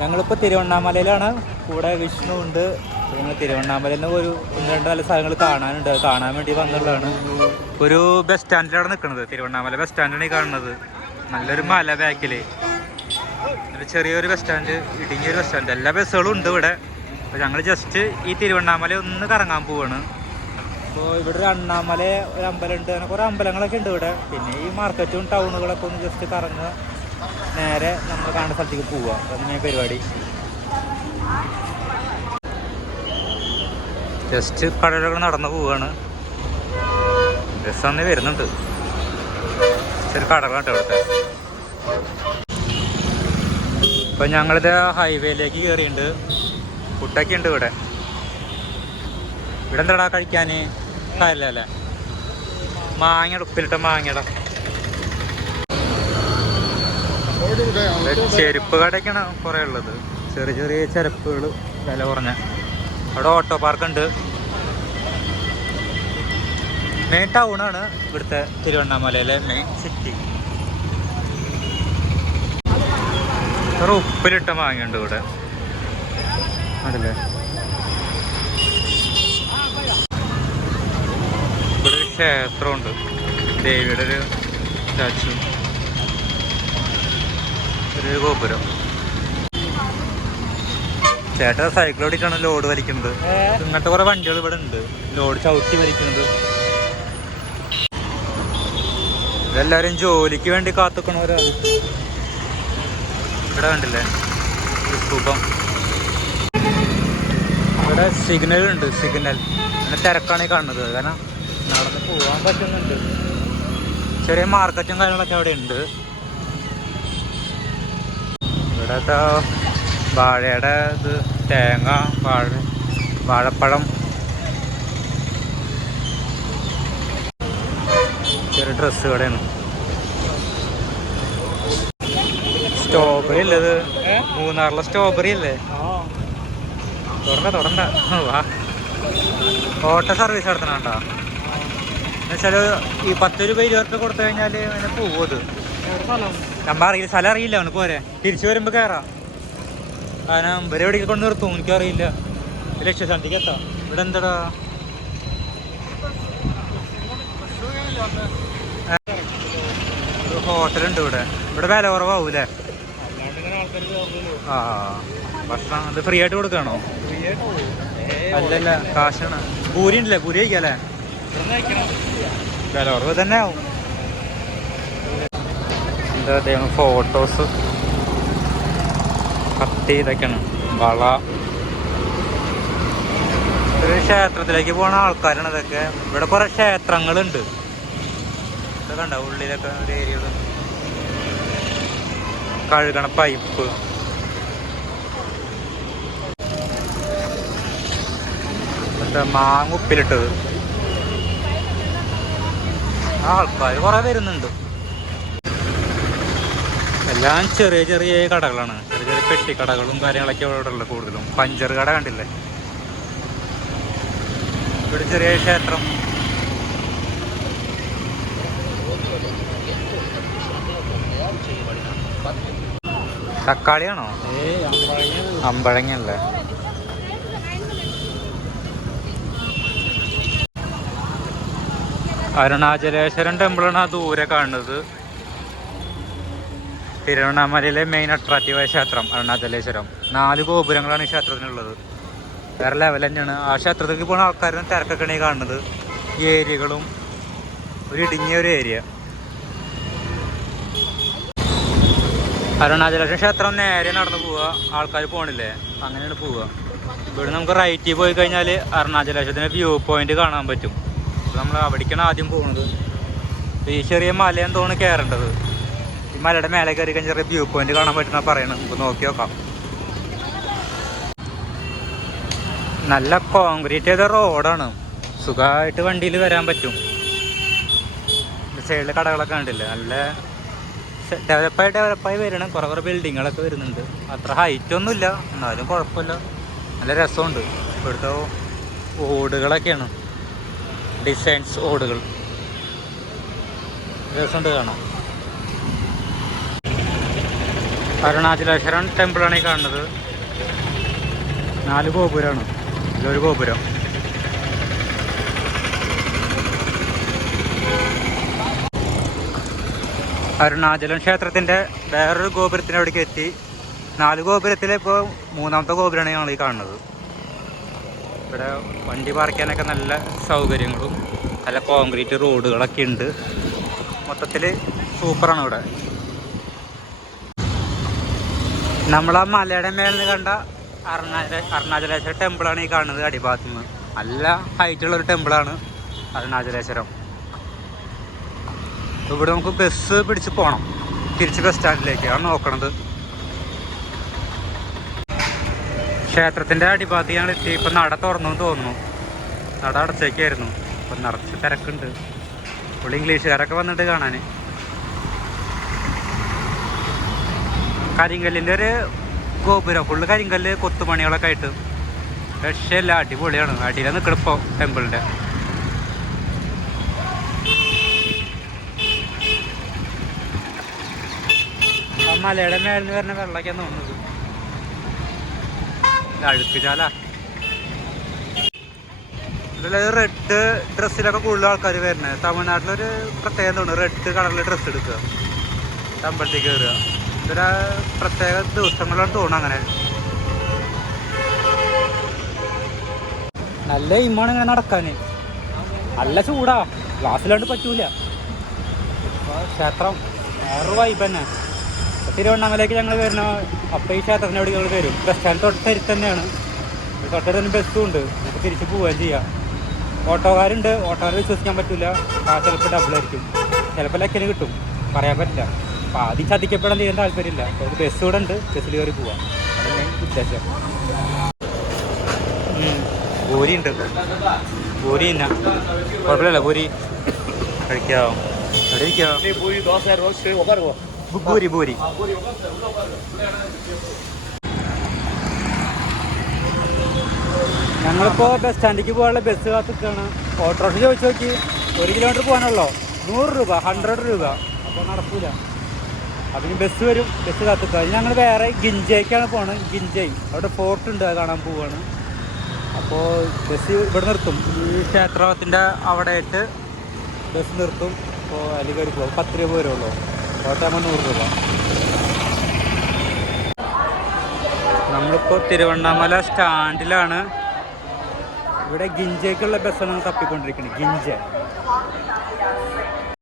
ഞങ്ങളിപ്പോൾ തിരുവണ്ണാമലയിലാണ്. കൂടെ വിഷ്ണു ഉണ്ട്. ഞങ്ങൾ തിരുവണ്ണാമലയിൽ നിന്ന് ഒരു ഒന്ന് രണ്ട് നല്ല സ്ഥലങ്ങൾ കാണാനുണ്ട്. കാണാൻ വേണ്ടി വന്നുള്ളതാണ് ഒരു ബസ് സ്റ്റാൻഡിലാണ് നിൽക്കുന്നത് തിരുവണ്ണാമല ബസ് സ്റ്റാൻഡാണ് ഈ കാണുന്നത്. നല്ലൊരു മല ബാക്കിൽ ഒരു ചെറിയൊരു ബസ് സ്റ്റാൻഡ് ഇടുങ്ങിയ ഒരു ബസ് സ്റ്റാൻഡ് എല്ലാ ബസ്സുകളും ഉണ്ട് ഇവിടെ. അപ്പോൾ ഞങ്ങൾ ജസ്റ്റ് ഈ തിരുവണ്ണാമല ഒന്ന് കറങ്ങാൻ പോവാണ്. അപ്പോൾ ഇവിടെ ഒരു അണ്ണാമല ഒരു അമ്പലമുണ്ട് അങ്ങനെ കുറേ അമ്പലങ്ങളൊക്കെ ഉണ്ട് ഇവിടെ. പിന്നെ ഈ മാർക്കറ്റും ടൗണുകളൊക്കെ ഒന്ന് ജസ്റ്റ് കറങ്ങുക. നേരെ നമ്മൾ കാണുന്ന സ്ഥലത്തേക്ക് പോവുക. മെയിൻ പരിപാടി. ജസ്റ്റ് കടലൊക്കെ നടന്നു പോവുകയാണ്. രസം വരുന്നുണ്ട്. ചെറിയ കടകളാട്ടോ ഇവിടുത്തെ. ഇപ്പം ഞങ്ങളിത് ഹൈവേയിലേക്ക് കയറിയിട്ടുണ്ട് ഫുഡൊക്കെ ഉണ്ട് ഇവിടെ. ഇവിടെ എന്താടാ കാര്യമില്ല അല്ലേ? മാങ്ങയുടെ ഉപ്പിലിട്ട മാങ്ങയുടെ ചെരുപ്പ് കടയ്ക്കാണ് കുറേ ഉള്ളത്. ചെറിയ ചെറിയ ചെരുപ്പുകൾ വില കുറഞ്ഞ. അവിടെ ഓട്ടോ പാർക്ക് ഉണ്ട്. മെയിൻ ടൗണാണ് ഇവിടുത്തെ തിരുവണ്ണാമലയിലെ മെയിൻ സിറ്റി ഒരു ഉപ്പിലിട്ട മാങ്ങയുണ്ട് ഇവിടെ. ഇവിടെ ക്ഷേത്രമുണ്ട്. ദേവിയുടെ ഒരു സ്റ്റാച്ചു ഒരു ഗോപുരം. ചേട്ടാ സൈക്കിൾ ഓടിച്ചാണ് ലോഡ് വലിക്കുന്നത്? ഇങ്ങനത്തെ കുറെ വണ്ടികൾ ഇവിടെ ഉണ്ട്. ലോഡ് ചവിട്ടി വലിക്കുന്നത്. ഇതെല്ലാരും ജോലിക്ക് വേണ്ടി കാത്തുക്കണവരാണ് ഇവിടെ കണ്ടില്ലേ? സ്തൂപം. ഇവിടെ സിഗ്നൽ ഉണ്ട് സിഗ്നൽ അങ്ങനെ തിരക്കാണ് ഈ കാണുന്നത്. കാരണം നടന്ന് പോവാൻ പറ്റുന്നുണ്ട്. ചെറിയ മാർക്കറ്റും കാര്യങ്ങളൊക്കെ അവിടെ ഉണ്ട്. ഇവിടത്തെ വാഴയുടെ ഇത് തേങ്ങ വാഴ വാഴപ്പഴം. ചെറിയ ഡ്രസ്സ് കടയാണ്. സ്ട്രോബെറി അല്ലേ ഇത് മൂന്നാറിലെ സ്ട്രോബെറി അല്ലേ തുറണ്ട തുറണ്ട വാ. ഓട്ടോ സർവീസ് നടത്തണണ്ട എന്നുവെച്ചാൽ ഈ പത്ത് രൂപ ഇരുപത് രൂപ കൊടുത്തു കഴിഞ്ഞാൽ അതിനെ പോവും അത്. നമ്മ അറിയില്ല സ്ഥലം അറിയില്ല അവന് പോരെ. തിരിച്ചു വരുമ്പോൾ കയറാം കാരണം ഇവരെ എവിടേക്ക് കൊണ്ട് നിർത്തും എനിക്കറിയില്ല. ലക്ഷ്യസ്ഥാനത്തേക്ക് എത്താം. ഇവിടെ എന്താടാ? ഒരു ഹോട്ടലുണ്ട് ഇവിടെ. ഇവിടെ വില കുറവാവൂലേ ആ ഭക്ഷണം അത് ഫ്രീ ആയിട്ട് കൊടുക്കണോ? അല്ലല്ല കാശാണ്. പൂരി ഉണ്ടല്ലേ പൂരി കഴിക്കാല്ലേ? വില കുറവ് തന്നെ ആവും. എന്താ ദൈവം ഫോട്ടോസ് കട്ട് ചെയ്തൊക്കെയാണ് വള. ഒരു ക്ഷേത്രത്തിലേക്ക് പോണ ആൾക്കാരാണ് ഇതൊക്കെ. ഇവിടെ കുറെ ക്ഷേത്രങ്ങളുണ്ട്. ഇതൊക്കെ ഉണ്ടോ ഉള്ളിലൊക്കെ ഒരു ഏരിയ കഴുകണ പൈപ്പ് മാങ്ങ ഉപ്പിലിട്ടത്. ആൾക്കാർ കുറെ വരുന്നുണ്ട്. എല്ലാം ചെറിയ ചെറിയ കടകളാണ്. ചെറിയ ചെറിയ പെട്ടിക്കടകളും കാര്യങ്ങളൊക്കെ ഇവിടെ ഉള്ളത് കൂടുതലും. പഞ്ചർ കട കണ്ടില്ലേ? ഇവിടെ ചെറിയ ക്ഷേത്രം. തക്കാളിയാണോ? അമ്പഴങ്ങല്ലേ? അരുണാചലേശ്വരൻ ടെമ്പിളാണ് ആ ദൂരെ കാണുന്നത്. തിരുവണ്ണാമലയിലെ മെയിൻ അട്രാക്റ്റീവായ ക്ഷേത്രം അരുണാചലേശ്വരം. നാല് ഗോപുരങ്ങളാണ് ഈ ക്ഷേത്രത്തിനുള്ളത്. വേറെ ലെവൽ തന്നെയാണ്. ആ ക്ഷേത്രത്തിലേക്ക് പോകുന്ന ആൾക്കാരും തിരക്കൊക്കെയാണ് ഈ കാണുന്നത്. ഈ ഏരിയകളും ഒരു ഇടുങ്ങിയ ഒരു ഏരിയ അരുണാചലേശ്വരം ക്ഷേത്രം നേരെ നടന്നു പോവുക. ആൾക്കാർ പോണില്ലേ? അങ്ങനെയാണ് പോവുക. ഇവിടെ നമുക്ക് റൈറ്റിൽ പോയി കഴിഞ്ഞാൽ അരുണാചലേശ്വരത്തിന്റെ വ്യൂ പോയിന്റ് കാണാൻ പറ്റും. നമ്മൾ അവിടേക്കാണ് ആദ്യം പോകുന്നത് ഈ ചെറിയ മലയെന്ന് തോന്നുന്നു കയറേണ്ടത് ഈ മലയുടെ മേലെ കയറി കഴിഞ്ഞാൽ വ്യൂ പോയിന്റ് കാണാൻ പറ്റുന്ന പറയണം നമുക്ക് നോക്കി നോക്കാം. നല്ല കോൺക്രീറ്റ് ചെയ്ത റോഡാണ്. സുഖമായിട്ട് വണ്ടിയിൽ വരാൻ പറ്റും. സൈഡിൽ കടകളൊക്കെ കണ്ടില്ലേ? നല്ല ഡെവലപ്പായി ഡെവലപ്പായി വരണം കുറേ കുറേ ബിൽഡിങ്ങുകളൊക്കെ വരുന്നുണ്ട്. അത്ര ഹൈറ്റ് ഒന്നുമില്ല. എന്നാലും കുഴപ്പമില്ല. നല്ല രസമുണ്ട്. ഇവിടുത്തെ ഓടുകളൊക്കെയാണ്. ഡിസൈൻസ് ഓടുകൾ. രസമുണ്ട് കാണാൻ. അരുണാചലേശ്വരം ടെമ്പിളാണ് ഈ കാണുന്നത്. നാല് ഗോപുരമാണ് ഇതൊരു ഗോപുരം. അരുണാചലം ക്ഷേത്രത്തിന്റെ വേറൊരു ഗോപുരത്തിന്റെ അവിടേക്ക് എത്തി. നാല് ഗോപുരത്തിൽ ഇപ്പോൾ മൂന്നാമത്തെ ഗോപുരമാണ് ഞങ്ങൾ ഈ കാണുന്നത്. ഇവിടെ വണ്ടി പാർക്കാനൊക്കെ നല്ല സൗകര്യങ്ങളും നല്ല കോൺക്രീറ്റ് റോഡുകളൊക്കെ ഉണ്ട്. മൊത്തത്തിൽ സൂപ്പറാണ് ഇവിടെ. നമ്മൾ ആ മലയുടെ മേളിൽ കണ്ട അരുണാചല അരുണാചലേശ്വര ടെമ്പിളാണ് ഈ കാണുന്നത് അടിഭാഗത്ത് നിന്ന് നല്ല ഹൈറ്റുള്ള ഒരു ടെമ്പിളാണ് അരുണാചലേശ്വരം. ഇവിടെ നമുക്ക് ബസ് പിടിച്ച് പോകണം തിരിച്ച് ബസ് സ്റ്റാൻഡിലേക്ക് ആണ് നോക്കണത്. ക്ഷേത്രത്തിന്റെ അടിഭാഗത്ത് ഞങ്ങൾ എത്തി. ഇപ്പം നട തുറന്നു തോന്നുന്നു. നട അടച്ചേക്കായിരുന്നു. അപ്പം നിറച്ച് തിരക്കുണ്ട്. പുള്ളി ഇംഗ്ലീഷുകാരൊക്കെ വന്നിട്ട് കാണാൻ കരിങ്കല്ലിന്റെ ഒരു ഗോപുരം. ഫുള്ള് കരിങ്കല്ല് കൊത്തുപണികളൊക്കെ ആയിട്ട്. രക്ഷയല്ല അടിപൊളിയാണ്. അടിയിലാണ് നിൽക്കണം ടെമ്പിളിന്റെ മലയുടെ മേലിൽ നിന്ന് വരുന്ന വെള്ളമൊക്കെയാണ് തോന്നുന്നത്. അഴുക്കിച്ചാല റെഡ് ഡ്രസ്സിലൊക്കെ കൂടുതൽ ആൾക്കാർ വരുന്നത്. തമിഴ്നാട്ടിലൊരു പ്രത്യേകത തോന്നുന്നു റെഡ് കളറിൽ ഡ്രസ്സ് എടുക്കുക. അമ്പലത്തിൽ കയറുക ഇതൊരു പ്രത്യേക ദിവസങ്ങളാണ് തോന്നുന്നു അങ്ങനെ. നല്ല ഇമ്മാണ് ഇങ്ങനെ നടക്കാൻ നല്ല ചൂടാ. ഗ്ലാസ്സിലാണ്ട് പറ്റൂല. ക്ഷേത്രം വേറൊരു വൈബ് തന്നെ. തിരുവണ്ണാമലേക്ക് ഞങ്ങൾ വരുന്ന അപ്പം ഈ ക്ഷേത്രത്തിന്റെ അവിടെ ഞങ്ങൾ വരും? ബസ് സ്റ്റാൻഡ് തൊട്ടടുത്ത് തന്നെയാണ്. തൊട്ടടുത്ത് തന്നെ ബസ്സും ഉണ്ട്. നമുക്ക് തിരിച്ച് പോവുകയും ചെയ്യാം. ഓട്ടോക്കാരുണ്ട്. ഓട്ടോകാരെ വിശ്വസിക്കാൻ പറ്റില്ല ആ ചിലപ്പോൾ ഡബിൾ ആയിരിക്കും. ചിലപ്പോൾ ലക്കിന് കിട്ടും. പറയാൻ പറ്റില്ല. അപ്പോൾ ആദ്യം ചതിക്കപ്പെടാൻ ചെയ്യാൻ താല്പര്യമില്ല. ബസ് കൂടെ ഉണ്ട്. ബസ്സിൽ കയറി പോവാം. അതാണ് ഉദ്ദേശം. പൂരി ഉണ്ട്. ഗോരി ഇന്ന കുഴപ്പമില്ല ഗോരി? കഴിക്കാവോ? അവിടെ ഇരിക്കാവോ? ഞങ്ങളിപ്പോ ബസ് സ്റ്റാൻഡിലേക്ക് പോകാനുള്ള ബസ് കാത്തിക്കാണ് ഓട്ടോറിക്ഷ ചോദിച്ചു നോക്കി. ഒരു കിലോമീറ്റർ പോകാനുള്ളോ? നൂറ് രൂപ ഹൺഡ്രഡ് രൂപ. അപ്പൊ നടക്കൂല. അതിന് ബസ് വരും ബസ് കാത്തിക്കുക അതിന് ഞങ്ങൾ വേറെ ഗിഞ്ചയ്ക്കാണ് പോണത് ഗിഞ്ചൈ അവിടെ ഫോർട്ട് ഉണ്ട് അത് കാണാൻ പോവാണ്. അപ്പോൾ ബസ് ഇവിടെ നിർത്തും. ഈ ക്ഷേത്രത്തിന്റെ അവിടെ ആയിട്ട് ബസ് നിർത്തും. അപ്പോൾ അതിൽ കയറി പോകും പത്ത് രൂപ വരുള്ളൂ ആകുമ്പോൾ നൂറ് രൂപ. നമ്മളിപ്പോൾ തിരുവണ്ണാമല സ്റ്റാൻഡിലാണ്. ഇവിടെ ഗിഞ്ചയ്ക്കുള്ള ബസ്സാണ് തപ്പിക്കൊണ്ടിരിക്കുന്നത് ഗിഞ്ച